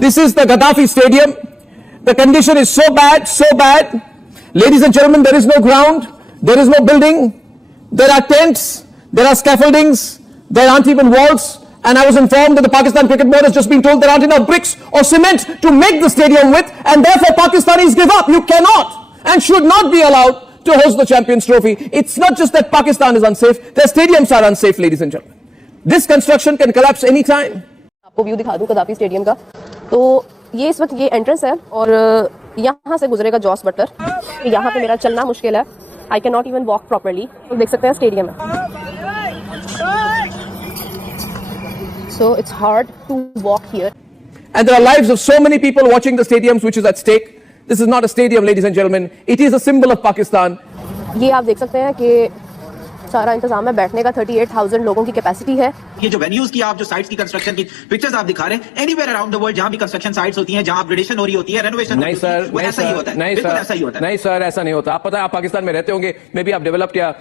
This is the Gaddafi Stadium. The condition is so bad, so bad. Ladies and gentlemen, there is no ground, there is no building, there are tents, there are scaffoldings, there aren't even walls. And I was informed that the Pakistan Cricket Board has just been told there aren't enough bricks or cement to make the stadium with, and therefore Pakistanis give up. You cannot and should not be allowed to host the Champions Trophy. It's not just that Pakistan is unsafe, their stadiums are unsafe, ladies and gentlemen. This construction can collapse any time. आपको view दिखा दूं Gaddafi stadium का। तो ये इस वक्त ये entrance है और यहाँ से गुजरेगा जॉस बटलर। यहाँ पे मेरा चलना मुश्किल है, I can not even walk properly. तो देख सकते हैं स्टेडियम है, so it's hard to walk here. And there are lives of so many people watching the stadiums, which is at stake. This is not a stadium, ladies and gentlemen. It is a symbol of Pakistan. ये आप देख सकते हैं कि सारा इंतजाम है बैठने का। 38,000 लोगों की कैपेसिटी है। ये जो वेन्यूज की आप जो साइट्स की कंस्ट्रक्शन की पिक्चर्स आप दिखा रहे हैं, एनीवेयर अराउंड द वर्ल्ड जहां भी कंस्ट्रक्शन साइट्स होती हैं, जहां अपग्रेडेशन हो रही होती है, रेनोवेशन नहीं सर, वो ऐसा ही होता है। बिल्कुल ऐसा ही होता है। नहीं सर, ऐसा नहीं होता। आप पता है, आप पाकिस्तान में रहते होंगे, मे बी आप डेवलप्ड या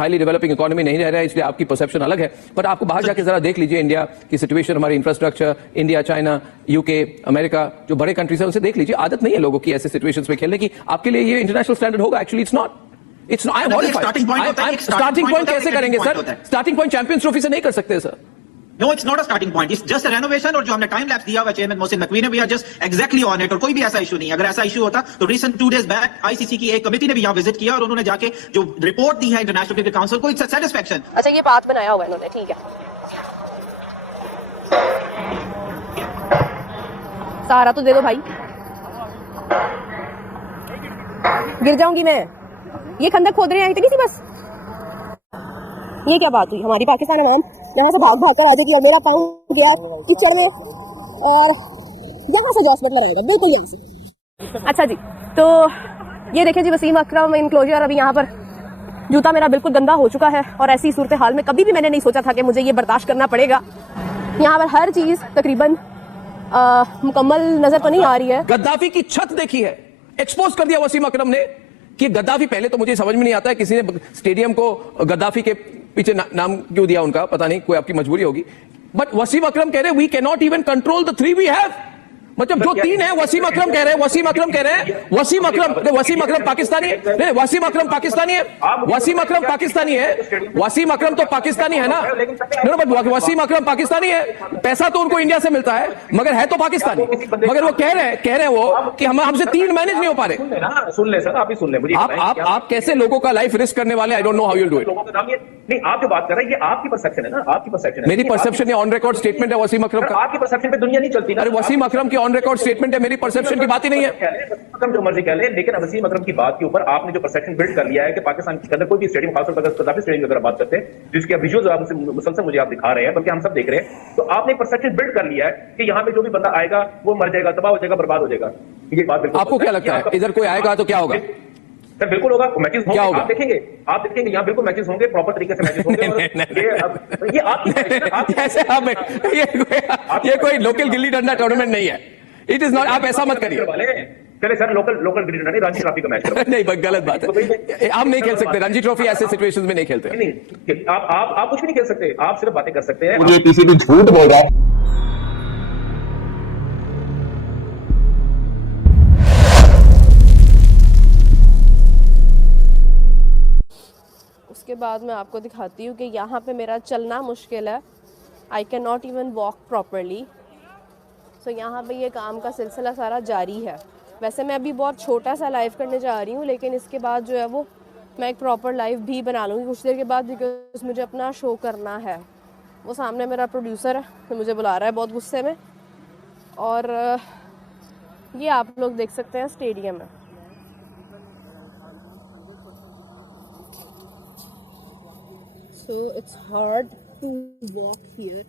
हाईली डेवलपिंग इकोनॉमी नहीं रह रहे हैं, इसलिए आपकी परसेप्शन अलग है। पर आपको बाहर जाके जरा देख लीजिए इंडिया की सिचुएशन, हमारी infrastructure, India, China, UK, America, जो बड़े कंट्रीज है उनसे देख लीजिए। आदत नहीं है लोगों की ऐसे सिचुएशंस में खेलने की। आपके लिए ये इंटरनेशनल स्टैंडर्ड होगा? Actually it's not. It's not. I am horrified. Starting point कैसे करेंगे sir? Starting point champions trophy से नहीं कर सकते sir. No, it's not a starting point. It's just a renovation। और जो हमने टाइम लैप्स दिया हुआ चेयरमैन मोहसिन नकवी ने, we are just exactly on it। और कोई भी ऐसा इशू नहीं। अगर ऐसा इशू होता तो रिसेंट 2 days बैक आईसीसी की एक कमेटी ने भी यहाँ विजिट किया और उन्होंने जाके जो रिपोर्ट दी है इंटरनेशनल क्रिकेट काउंसिल को, इट्स अ सैटिस्फैक्शन। अच्छा, ये पाथ बनाया हुआ है इन्होंने, ठीक है। सहारा तो दे दो भाई, गिर जाऊंगी मैं। ये खंदक खोद रहे हैं इतनी सी बस। ये क्या बात हुई? हमारी पाकिस्तान अवाम यहाँ से भाग भाग कर आ जाएगी और मेरा पाँव गया कीचड़ में, और यहाँ से जॉस बटलर आएगा बिल्कुल यहाँ से। अच्छा जी, तो ये देखिए जी, वसीम अकरम इनक्लोजर। अभी यहाँ पर जूता मेरा बिल्कुल गंदा हो चुका है और ऐसी सूरत हाल में कभी भी मैंने नहीं सोचा था कि मुझे ये बर्दाश्त करना पड़ेगा। यहाँ पर हर चीज़ तकरीबन मुकम्मल नजर तो नहीं आ रही है। गद्दाफी की छत देखी है, एक्सपोज कर दिया वसीम अकरम ने कि गद्दाफी। पहले तो मुझे समझ में नहीं आता है किसी ने स्टेडियम को गद्दाफी के पीछे नाम क्यों दिया उनका, पता नहीं, कोई आपकी मजबूरी होगी। बट वसीम अकरम कह रहे हैं we can not even control the 3 we have. मतलब जो 3 है, वसीम अकरम कह रहे हैं, वसीम अकरम पाकिस्तानी है। नहीं, वसीम अकरम पाकिस्तानी है, वसीम अकरम पाकिस्तानी है, वसीम अकरम तो पाकिस्तानी है ना। वसीम अकरम पाकिस्तानी है, पैसा तो उनको इंडिया से मिलता है, मगर है तो पाकिस्तानी। मगर वो कह रहे हैं वो कि हमसे 3 मैनेज नहीं हो पा रहे। सुन ले सर, आप ही सुन ले मुझे। आप कैसे लोगों का लाइफ रिस्क करने वाले? I don't know how you do it. नहीं, आप जो बात कर रहे हैं ये आपकी परसेप्शन है ना, आपकी परसेप्शन है। मेरी परसेप्शन है, ऑन रिकॉर्ड स्टेटमेंट है वसीम अकरम का। आपकी परसेप्शन पे दुनिया नहीं चलती ना। अरे वसीम अकरम की ऑन रिकॉर्ड स्टेटमेंट है, मेरी परसेप्शन की बात ही नहीं है। अकरम जो मर्जी कह ले, लेकिन वसीम अकरम की बात के ऊपर आपने जो परसेप्शन बिल्ड कर लिया है कि पाकिस्तान के अंदर कोई भी स्टेडियम, खासतौर पर गद्दाफी स्टेडियम की अगर बात करते हैं, जिसके आप विजुअल्स आप मुसलसल मुझे आप दिखा रहे हैं, बल्कि हम सब देख रहे हैं, तो आपने परसेप्शन बिल्ड कर लिया है कि यहाँ पे जो भी बंदा आएगा वो मर जाएगा, तबाह हो जाएगा, बर्बाद हो जाएगा। ये बात बिल्कुल। आपको क्या लगता है इधर कोई आएगा तो क्या होगा? सर बिल्कुल होगा, मैचेस होंगे, आप देखेंगे यहाँ बिल्कुल मैचेस होंगे, प्रॉपर तरीके से मैचेस होंगे। ये आपकी ये कोई लोकल गिल्ली डंडा टूर्नामेंट नहीं है। It is not. आप ऐसा मत करिए। चले सर, लोकल गिल्ली डंडा नहीं, रणजी ट्रॉफी का मैच नहीं, गलत बात है। आप नहीं खेल सकते रणजी ट्रॉफी, ऐसे सिचुएशंस में नहीं खेलते। नहीं, आप कुछ भी नहीं खेल सकते, आप सिर्फ बातें कर सकते हैं। मुझे किसी भी झूठ बोल रहा है। उसके बाद मैं आपको दिखाती हूँ कि यहाँ पे मेरा चलना मुश्किल है, I can not even walk properly. So यहाँ पे ये काम का सिलसिला सारा जारी है। वैसे मैं अभी बहुत छोटा सा लाइव करने जा रही हूँ, लेकिन इसके बाद जो है वो मैं एक प्रॉपर लाइव भी बना लूँगी कुछ देर के बाद, बिकॉज मुझे अपना शो करना है। वो सामने मेरा प्रोड्यूसर है तो मुझे बुला रहा है बहुत गुस्से में। और ये आप लोग देख सकते हैं स्टेडियम है। So it's hard to walk here।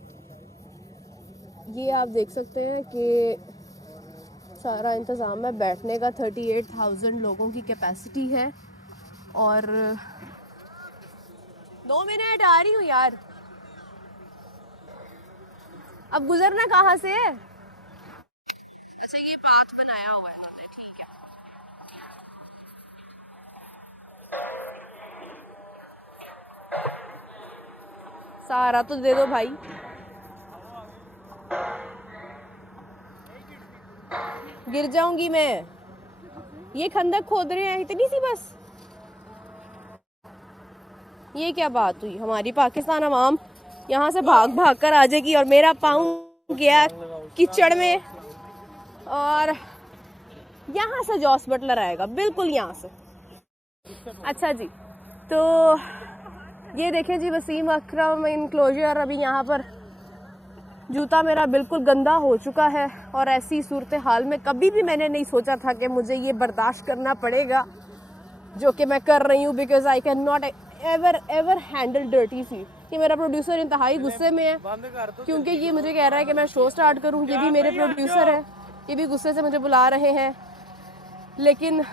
ये आप देख सकते हैं कि सारा इंतज़ाम है बैठने का। 38,000 लोगों की कैपेसिटी है। और 2 मिनट आ रही हूँ यार, अब गुजरना कहाँ से? अच्छा, ये पाथ बनाया हुआ है, ठीक है। सहारा तो दे दो भाई, गिर जाऊंगी मैं। ये खंदक खोद रहे हैं इतनी सी बस। ये क्या बात हुई? हमारी पाकिस्तान अवाम यहाँ से भाग भाग कर आ जाएगी और मेरा पाँव गया कीचड़ में, और यहाँ से जॉस बटलर आएगा, बिल्कुल यहाँ से। अच्छा जी, तो ये देखें जी, वसीम अकरम इनक्लोजर। अभी यहाँ पर जूता मेरा बिल्कुल गंदा हो चुका है, और ऐसी सूरत हाल में कभी भी मैंने नहीं सोचा था कि मुझे ये बर्दाश्त करना पड़ेगा, जो कि मैं कर रही हूँ, because I can not ever handle dirty feet. ये मेरा प्रोड्यूसर इंतहाई गुस्से में है, क्योंकि ये मुझे कह रहा है कि मैं शो स्टार्ट करूँ। ये भी मेरे प्रोड्यूसर है, ये भी गुस्से से मुझे बुला रहे हैं, लेकिन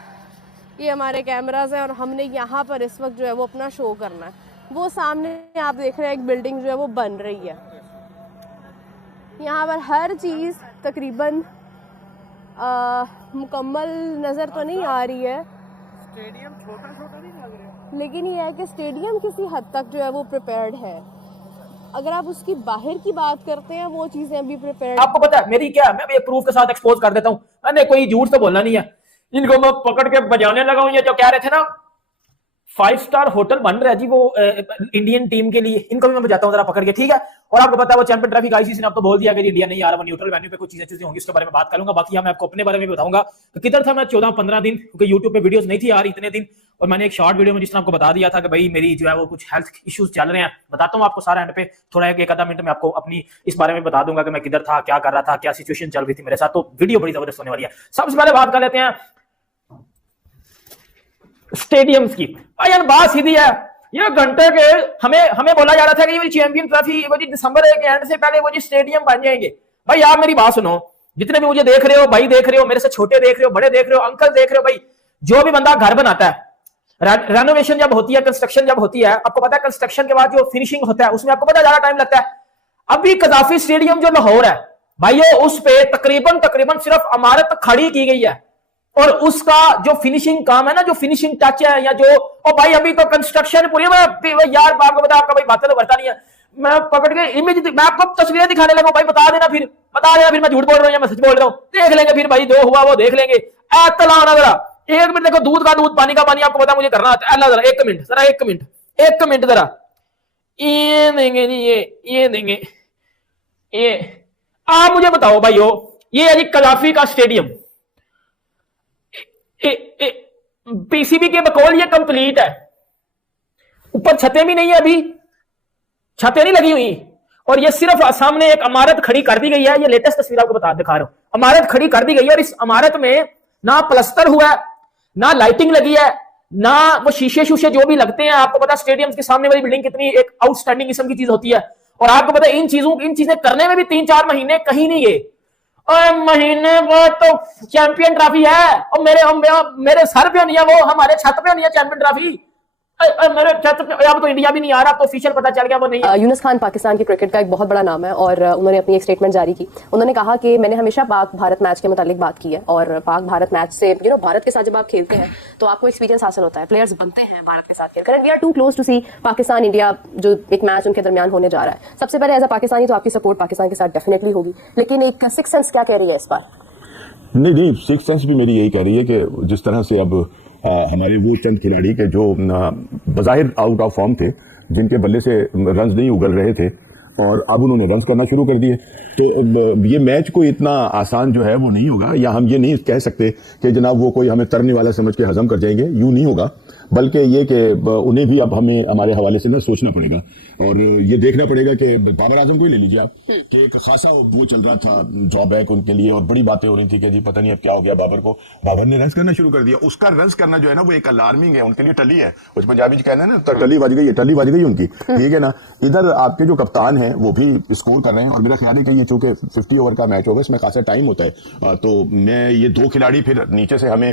ये हमारे कैमराज हैं और हमने यहाँ पर इस वक्त जो है वो अपना शो करना है। वो सामने आप देख रहे हैं एक बिल्डिंग जो है वो बन रही है। यहाँ पर हर चीज़ तकरीबन मुकम्मल नज़र तो नहीं आ रही है। स्टेडियम छोटा छोटा नहीं लग रहा, लेकिन ये है कि स्टेडियम किसी हद तक जो है वो प्रिपेयर्ड है। अगर आप उसकी बाहर की बात करते हैं, वो चीज़ें अभी प्रिपेयर्ड। आपको पता है मेरी क्या, मैं भी एक प्रूफ के साथ एक्सपोज कर देता हूँ। मैंने कोई झूठ तो बोलना नहीं है। इनको मैं पकड़ के बजाने लगा हूँ। ये जो कह रहे थे ना 5 स्टार होटल बन रहा है जी वो इंडियन टीम के लिए, इनको भी मैं बजाता हूँ जरा पकड़ के, ठीक है। और आपको पता है वो चैंपियन ट्रॉफी आईसीसी ने आपको बोल दिया कि इंडिया नहीं आ रहा, वो न्यूट्रल वेन्यू पे कुछ चीजें होंगी, उसके बारे में बात करूंगा। बाकी मैं आपको अपने बारे में बताऊंगा तो किधर था मैं 14-15 दिन, क्योंकि यूट्यूब पे वीडियोस नहीं थी यार इतने दिन। और मैंने एक शॉर्ट वीडियो में जिस तरह आपको बता दिया था कि भाई मेरी जो है वो कुछ हेल्थ इश्यूज चल रहे हैं। बताता हूँ आपको सारा एंड पे, थोड़ा एक आधा मिनट में आपको अपनी इस बारे में बता दूंगा कि मैं किधर था, क्या कर रहा था, क्या सिचुएशन चल रही थी मेरे साथ। तो वीडियो बड़ी जबरदस्त होने वाली है। सबसे पहले बात कर लेते हैं स्टेडियम्स की। यार बात सीधी है, ये घंटे के हमें बोला जा रहा था कि ये चैंपियन ट्रॉफी वो जी दिसंबर के एंड से पहले वो जी स्टेडियम बन जाएंगे। भाई आप मेरी बात सुनो, जितने भी मुझे देख रहे हो, भाई देख रहे हो, मेरे से छोटे देख रहे हो, बड़े देख रहे हो, अंकल देख रहे हो, भाई जो भी बंदा घर बनाता है, रेनोवेशन जब होती है, कंस्ट्रक्शन जब होती है, आपको पता है कंस्ट्रक्शन के बाद जो फिनिशिंग होता है उसमें आपको पता ज्यादा टाइम लगता है। अभी कदाफी स्टेडियम जो लाहौर है भाई, उस पे तकरीबन सिर्फ इमारत खड़ी की गई है, और उसका जो फिनिशिंग काम है ना, जो फिनिशिंग टच है, या जो ओ भाई अभी तो कंस्ट्रक्शन पूरी यार आपको पता, आपका भाई बातें तो करता नहीं है। मैं पकड़ के इमेज, मैं आपको तस्वीरें दिखाने लगा भाई, बता देना फिर मैं झूठ बोल रहा हूँ या मैं सच बोल रहा हूँ, देख लेंगे फिर भाई, जो हुआ वो देख लेंगे। जरा 1 मिनट देखो, दूध का दूध पानी का पानी, आपको पता मुझे करना आता है। जरा 1 मिनट जरा ये देंगे जी, ये देंगे ये। आप मुझे बताओ भाइयों, ये है जी कदाफी का स्टेडियम, पीसीबी के बकौल ये कंप्लीट है, ऊपर छतें भी नहीं है, अभी छतें नहीं लगी हुई, और ये सिर्फ सामने एक इमारत खड़ी कर दी गई है। ये लेटेस्ट तस्वीर आपको दिखा रहा हूं, इमारत खड़ी कर दी गई है, और इस इमारत में ना प्लस्तर हुआ है, ना लाइटिंग लगी है, ना वो शीशे जो भी लगते हैं। आपको पता स्टेडियम के सामने वाली बिल्डिंग कितनी एक आउटस्टैंडिंग किस्म की चीज होती है, और आपको पता इन चीजें करने में भी 3-4 महीने कहीं नहीं गए, और महीने बाद तो चैंपियन ट्रॉफी है, और मेरे सर पे नहीं है, वो हमारे छत पे नहीं है चैंपियन ट्रॉफी, मेरे छत पे। अब तो इंडिया भी नहीं आ रहा, तो ऑफिशियल पता चल गया वो नहीं है। यूनुस खान पाकिस्तान की क्रिकेट का एक बहुत बड़ा नाम है, और उन्होंने अपनी एक स्टेटमेंट जारी की। उन्होंने कहा कि मैंने हमेशा पाक भारत मैच के मुतालिक बात की है, और पाक भारत मैच से भारत के साथ जब आप खेलते हैं तो आपको एक्सपीरियंस हासिल होता है, प्लेयर्स बनते हैं भारत के साथ खेलकर। We are too close to see Pakistan India जो एक मैच उनके दरमियान होने जा रहा है। सबसे पहले एज अ पाकिस्तानी तो आपकी सपोर्ट पाकिस्तान के साथ डेफिनेटली होगी, लेकिन एक सिक्स सेंस क्या कह रही है इस बार? नहीं, सिक्स सेंस भी मेरी यही कह रही है कि जिस तरह से अब हमारे वो चंद खिलाड़ी के जो बज़ाहिर आउट ऑफ फॉर्म थे, जिनके बल्ले से रन्स नहीं उगल रहे थे, और अब उन्होंने रन्स करना शुरू कर दिए, तो ये मैच कोई इतना आसान जो है वो नहीं होगा, या हम ये नहीं कह सकते कि जनाब वो कोई हमें तरने वाला समझ के हजम कर जाएंगे, यूं नहीं होगा। बल्कि ये कि उन्हें भी अब हमें हमारे हवाले से ना सोचना पड़ेगा, और ये देखना पड़ेगा कि बाबर आजम को ही ले लीजिए आप, कि एक खासा वो चल रहा था ड्रॉबैक उनके लिए, और बड़ी बातें हो रही थी कि जी पता नहीं अब क्या हो गया बाबर को। बाबर ने रन्स करना शुरू कर दिया, उसका रन्स करना जो है ना वो एक अलार्मिंग है उनके लिए, टली है, कुछ पंजाबी कहना है ना, टली बज गई उनकी, ठीक है ना। इधर आपके जो कप्तान हैं वो भी स्कोर कर रहे हैं, और मेरा ख्याल है कि ये चूंकि 50 ओवर का मैच होगा, इसमें खासा टाइम होता है, तो मैं ये 2 खिलाड़ी फिर नीचे से हमें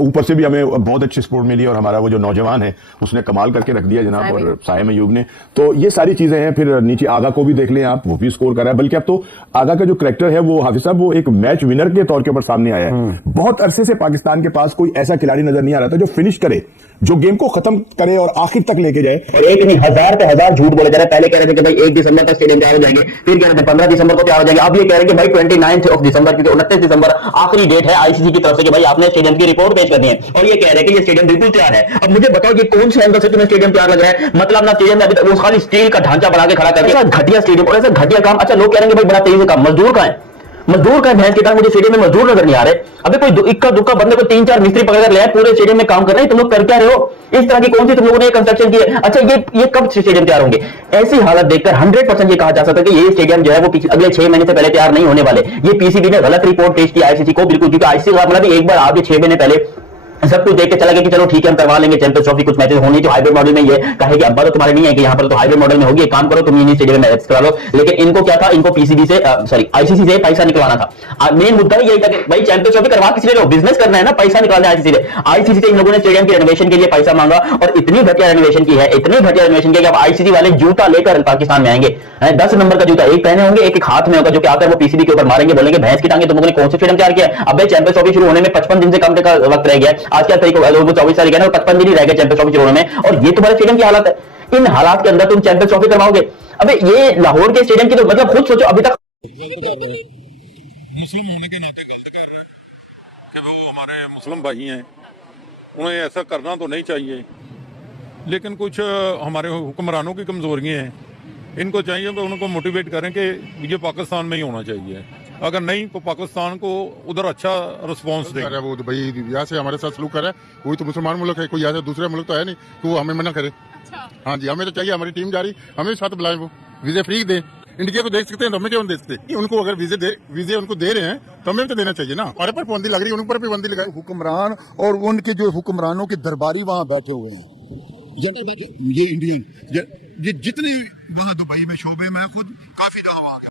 ऊपर से भी हमें बहुत अच्छी सपोर्ट मिली, और हमारा वो जो नौजवान है उसने कमाल करके रख दिया जनाब, और साइम अयूब ने। तो ये सारी चीजें हैं। फिर नीचे आगा को भी देख लें आप, वो भी स्कोर कर रहा है। बल्कि अब तो आगा का जो कैरेक्टर है वो हाफिज साहब वो एक मैच विनर के तौर के ऊपर सामने आया है। बहुत अरसे से पाकिस्तान के पास कोई ऐसा खिलाड़ी नजर नहीं आ रहा था जो फिनिश करे, जो गेम को खत्म करे और आखिर तक लेके जाए। और एक नहीं, हजार पे हजार झूठ बोले जा रहे। पहले कह रहे थे कि भाई 1 दिसंबर तक स्टेडियम तैयार हो जाएंगे, फिर कह रहे थे 15 दिसंबर को तैयार हो जाएंगे, अब ये कह रहे हैं कि भाई 29 दिसंबर, क्योंकि 29 दिसंबर आखिरी डेट है आईसीसी की तरफ से कि भाई आपने स्टेडियम की रिपोर्ट पेश करनी है। और ये कह रहे हैं कि ये स्टेडियम बिल्कुल तैयार है। अब मुझे बताओ ये कौन से एंगल से तुम्हें स्टेडियम तैयार लग रहा है? मतलब ना स्टेडियम में अभी तक वो खाली स्टील का ढांचा बना के खड़ा करके ऐसा घटिया स्टेडियम और ऐसा घटिया काम। अच्छा, लोग कह रहे हैं कि भाई बड़ा तेजी से काम, मजदूर कहां है? मजदूर का भैंस के कारण मुझे स्टेडियम में मजदूर नजर नहीं आ रहे। अबे कोई इक्का दुक्का बंदे को 3-4 मिस्त्री पकड़कर ले आए, पूरे स्टेडियम में काम कर रहे हैं, तुम लोग कर क्या रहे हो? इस तरह की कौन सी तुम लोगों ने कंस्ट्रक्शन की है? अच्छा, ये कब स्टेडियम तैयार होंगे? ऐसी हालत देखकर 100% ये कहा जा सकता है कि ये स्टेडियम जो है वो अगले 6 महीने से पहले तैयार नहीं होने वाले। ये पीसीबी ने गलत रिपोर्ट पेश की आईसीसी को, बिल्कुल, क्योंकि आईसीसी का मतलब एक बार आप 6 महीने पहले सब कुछ देख के चला गया कि चलो ठीक है हम करवा लेंगे चैंपियंस ट्रॉफी, कुछ मैचेस होनी तो हाइब्रिड मॉडल में ये कहे कि अब्बा तो तुम्हारे नहीं है कि यहाँ पर तो हाइब्रिड मॉडल में होगी, एक काम करो तुम ये स्टेडियम में मैच करा लो। लेकिन इनको क्या था, इनको पीसीबी से आईसीसी से पैसा निकलवाना था। मेन मुद्दा यही था कि भाई चैंपियंस ट्रॉफी करवा किस लिए, बिजनेस करना है ना, पैसा निकालना है आईसीसी से। आईसीसी से इन लोगों ने स्टेडियम की रेनोवेशन के लिए पैसा मांगा और इतनी घटिया रेनोवेशन की है, इतनी घटिया रेनोवेशन की कि अब आईसीसी वाले जूता लेकर पाकिस्तान में आएंगे। 10 नंबर का जूता एक पहने होंगे, एक हाथ में होगा, जो कि आकर वो पीसीबी के ऊपर मारेंगे, बोलेंगे भैंस की टांगे तुम लोगों ने कौन सा स्टेडियम तैयार किया? अब चैंपियंस ट्रॉफी शुरू होने में 55 दिन से कम का वक्त रह गया। आज क्या तारीख है? 24 तारीख है ना, 55 दिन ही रह गए चैंपियंस ट्रॉफी शुरू होने में, और ये तुम्हारे स्टेडियम की हालत है। इन हालात के अंदर तुम चैंपियंस ट्रॉफी करवाओगे? अबे ये लाहौर के स्टेडियम की तो मतलब खुद सोचो, अभी तक मुस्लिम भाई हैं, उन्हें ऐसा करना तो नहीं चाहिए, लेकिन कुछ हमारे हुक्मरानों की कमजोरियां हैं। इनको चाहिए कि उनको मोटिवेट करें कि ये पाकिस्तान में ही होना चाहिए, अगर नहीं तो पाकिस्तान को उधर अच्छा रिस्पॉन्स देगा। वो भाई यहाँ से हमारे साथ सलूक करे, कोई तो मुसलमान मुल्क है, कोई यहाँ से दूसरे मुल्क तो है नहीं, तो वो हमें मना करे। हाँ जी, हमें तो चाहिए, हमारी टीम जा रही, हमें साथ बुलाएं, वो वीजे फ्री दे। इंडिया को देख सकते हैं तो हमें क्यों दे सकते? उनको अगर वीजे उनको दे रहे हैं तो हमें तो देना चाहिए ना। हमारे पर पाबंदी लग रही है, उन पर भी पाबंदी लगाई। हुक्मरान और उनके जो हुक्मरानों के दरबारी वहाँ बैठे हुए हैं, ये इंडियन, ये जितने वहाँ दुबई में शोबे में खुद काफी दफा